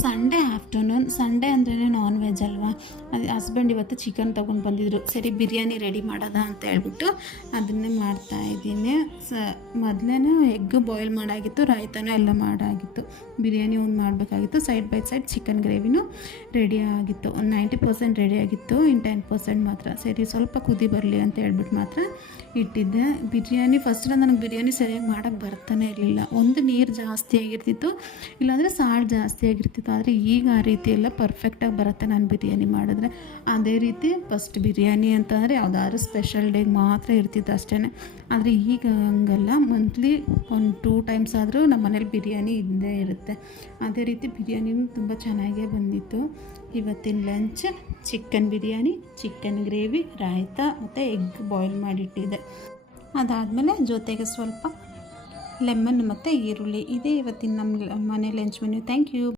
Sunday afternoon, Sunday ಅಂದ್ರೇ non veg ಅಲ್ವಾ. ಅದು ಹಸ್ಬೆಂಡ್ ಇವತ್ತು ಚಿಕನ್ ತೊಗೊಂಡು ಬಂದಿದ್ರು. ಸರಿ ಬಿರಿಯಾನಿ ರೆಡಿ ಮಾಡೋದಾ ಅಂತ ಹೇಳ್ಬಿಟ್ಟು ಅದನ್ನೇ ಮಾಡ್ತಾಯಿದ್ದೀನಿ. ಮೊದಲೇ ಎಗ್ ಬಾಯ್ಲ್ ಮಾಡಾಗಿತ್ತು, ರಾಯ್ತಾನೂ ಎಲ್ಲ ಮಾಡಾಗಿತ್ತು. ಬಿರಿಯಾನಿ ಒಂದು ಮಾಡಬೇಕಾಗಿತ್ತು. ಸೈಡ್ ಬೈ ಸೈಡ್ ಚಿಕನ್ ಗ್ರೇವಿನೂ ರೆಡಿ ಆಗಿತ್ತು. ಒಂದು 90% ರೆಡಿ ಆಗಿತ್ತು, ಇನ್ನು 10% ಮಾತ್ರ. ಸರಿ ಸ್ವಲ್ಪ ಕುದಿ ಬರಲಿ ಅಂತ ಹೇಳ್ಬಿಟ್ಟು ಮಾತ್ರ ಇಟ್ಟಿದ್ದೆ. ಬಿರಿಯಾನಿ ಫಸ್ಟ್ ನನಗೆ ಬಿರಿಯಾನಿ ಸರಿಯಾಗಿ ಮಾಡೋಕ್ಕೆ ಬರ್ತಾನೆ ಇರಲಿಲ್ಲ. ಒಂದು ನೀರು ಜಾಸ್ತಿ ಆಗಿರ್ತಿತ್ತು, ಇಲ್ಲಾಂದರೆ ಸಾಲ್ಟ್ ಜಾಸ್ತಿ ಆಗಿರ್ತಿತ್ತು. ಆದರೆ ಈಗ ಆ ರೀತಿ ಎಲ್ಲ ಪರ್ಫೆಕ್ಟಾಗಿ ಬರುತ್ತೆ ನಾನು ಬಿರಿಯಾನಿ ಮಾಡಿದ್ರೆ. ಅದೇ ರೀತಿ ಫಸ್ಟ್ ಬಿರಿಯಾನಿ ಅಂತಂದರೆ ಯಾವುದಾದ್ರು ಸ್ಪೆಷಲ್ ಡೇಗೆ ಮಾತ್ರ ಇರ್ತಿತ್ತು ಅಷ್ಟೇ. ಆದರೆ ಈಗ ಹಂಗಲ್ಲ, ಮಂತ್ಲಿ ಒಂದು 2 ಟೈಮ್ಸ್ ಆದರೂ ನಮ್ಮ ಮನೇಲಿ ಬಿರಿಯಾನಿ ಇದ್ದೇ ಇರುತ್ತೆ. ಅದೇ ರೀತಿ ಬಿರಿಯಾನಿನೂ ತುಂಬ ಚೆನ್ನಾಗೇ ಬಂದಿತ್ತು. ಇವತ್ತಿನ lunch chicken biryani, chicken gravy, raita ಮತ್ತು ಎಗ್ ಬಾಯ್ಲ್ ಮಾಡಿಟ್ಟಿದ್ದೆ. ಅದಾದಮೇಲೆ ಜೊತೆಗೆ ಸ್ವಲ್ಪ ಲೆಮನ್ ಮತ್ತು ಈರುಳ್ಳಿ. ಇದೇ ಇವತ್ತಿನ ನಮ್ಮ ಮನೆ ಲಂಚ್ ಮೆನ್ಯೂ. Thank you.